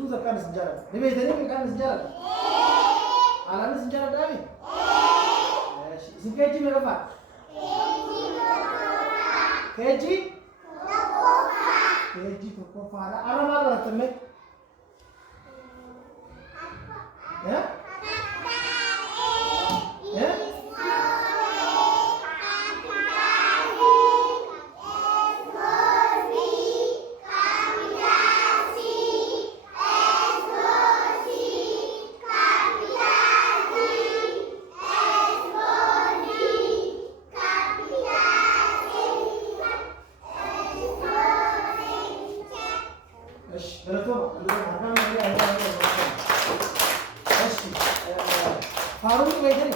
tuza kan senjara. Ni bejani kan senjara. Alam senjara dah ni. Keji berapa? Keji? Keji tu fara. Alam apa temek? Ya? Ya? Faruk ni baik ni.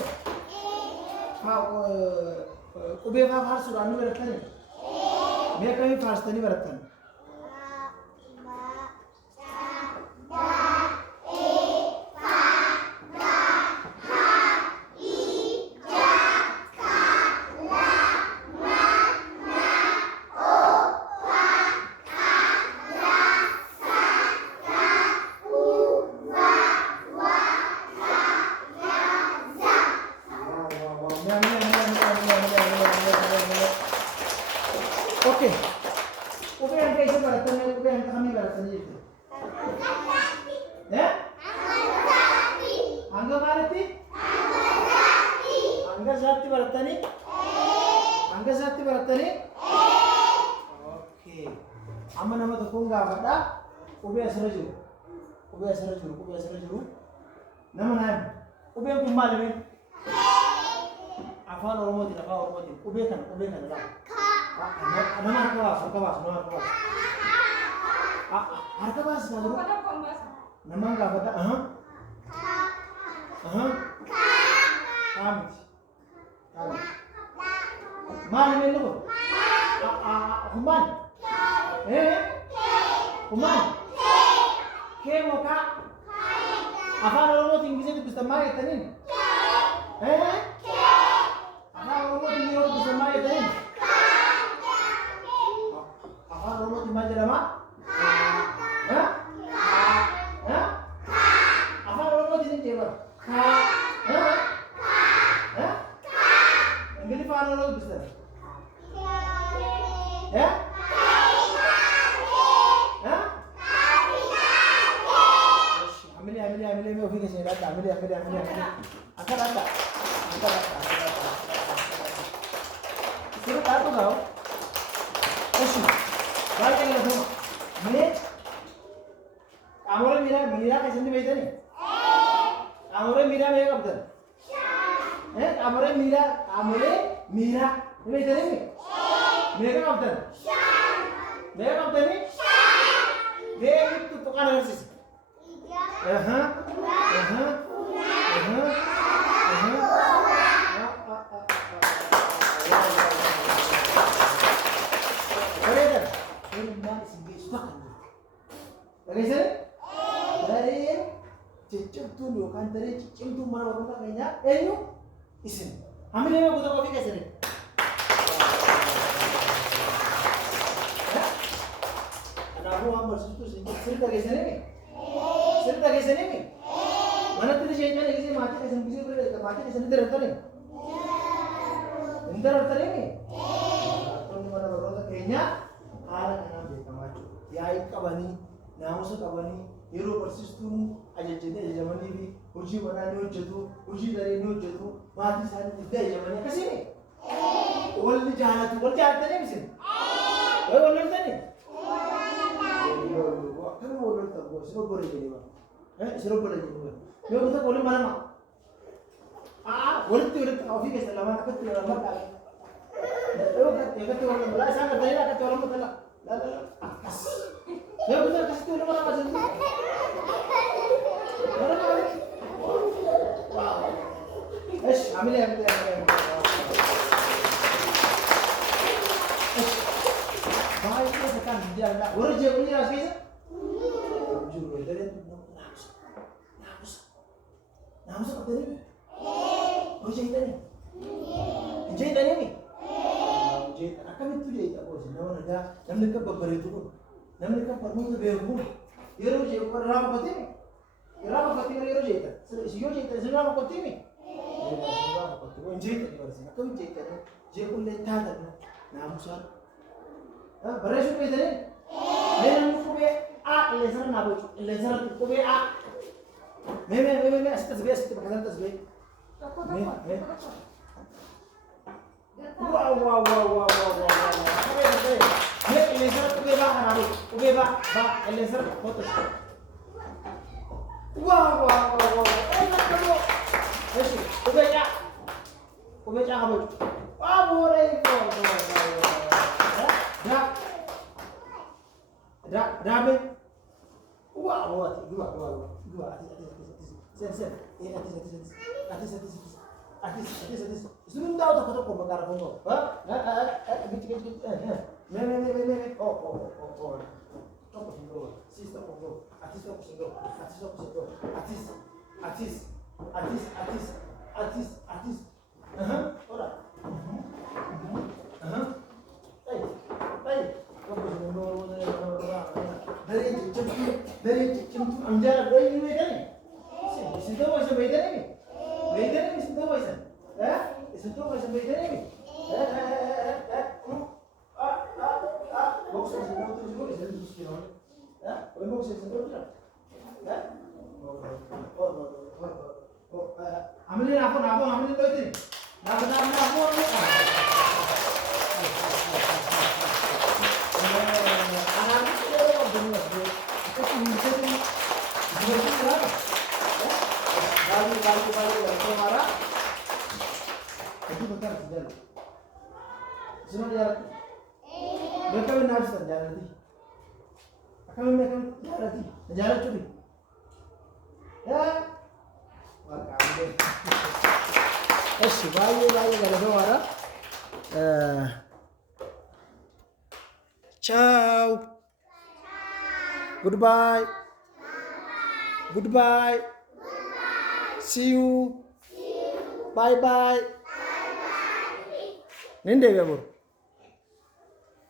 Ube Fahar sudah anu beratan ni. Mereka ni Fahar tadi beratan. Okey. Ube yang kaisa beratan ni, ube yang kami beratan ni. Ya? Angga Bharati? Angga Jati beratan ni? Angga Jati beratan ni? Okey. Amma nama tu pun gak ada. Ube asal juru. Ube asal juru. Ube asal juru. Nama nama. Ube yang kumbal ni. Afal orang mati, afal orang mati. Ube kan lah. Nama harga bas. Harga bas kalau nama enggak ada. Kami. Mana melu? Human. Human. Ke muka? Apa orang tinggi jadi bisa main tenin? Apa orang tinggi bisa main tenin? Rumah di mana nama? Hah? Hah? Apa rumah di sini apa? Hah? Hah? Enggak faham orang bisa. Ya? Hah? Ambil mau pergi sini dah. Ambil. Angkat. Suruh tahu kau. Baik yang itu, Amore Mira कैसे नहीं भेजते नहीं? Amore Mira मेरे कब तक? Amore Mira नहीं भेजते नहीं? मेरे कब तक? नहीं? ये तू पकाने वाली चीज़? Bagaimana? Dari cicip tu lokan dari cicip tu mana orang tak kayaknya, isin. Ambil ni aku tak kopi kasih ni. Anak aku ambil situ cerita kasih ni. Mana tu dia cakap lagi sih mati kasih ni berada, mati kasih ni terletak ni. Terletak ni. Atau ni mana orang tak kayaknya, ada kan dia kamar. Ya ikabani. Namusa kabani hero persistum ajajene jamani bi uji banani hojjetu uji dari hojjetu mati sani idda jamani kasini walli jahanatu walli jahatane bisin walli tani kan walli tabo siro bore jeni ba siro bore jeni ba yo kita boleh mana walli afi ke salama kat lama ka yo kat walli la sanga dai la kat walli mutala la Ya benar kasih tu nama macam tu. Wow. Ambil. Baik tu sekarang dia nak urus je rasanya. Jujur dari namus apa tadi? Oh jadi ni. Akan itu dia tak bos. Nama namanya kan babbar itu. Namanya kan perlu tu berhubung. yeroo jee ko rafa kotimi rafa kotimi yeroo jeeta si yoo jeeta si rafa kotimi rafa kotimi jeeta ni barsi kam jeeta jee kulle taata naamusa bareessu beedare leena mufube a lesara na bochu lesara kube a me astas be astas bakatan tas be wow me lesara kube ba hanabu kube ba lesara fotos wow Esi, kube cha habo bore Rabe. Wah, dua. Sen. Atis. Sebelum tahu tak kau bakar foto. Gitu. Me. Oh. Stop singo. Sister foto. Atis stop singo. Atis. Ora. Dari cicim anjara doi ini kan? Situ masih beda nih. Situ masih. Situ masih beda nih. Bagus masih mau terus juga bisa terus kira. Bagus masih terus kira. Ambilin apa? Ambilin doi ini. Apa? Balik marah. Itu bentar jalan. Semua jalan. Mereka harus jalan nanti. Mereka jalan curi. Ya. Makanya. Bye kalau marah. Ciao. Goodbye. See you. Bye. Nende, amor.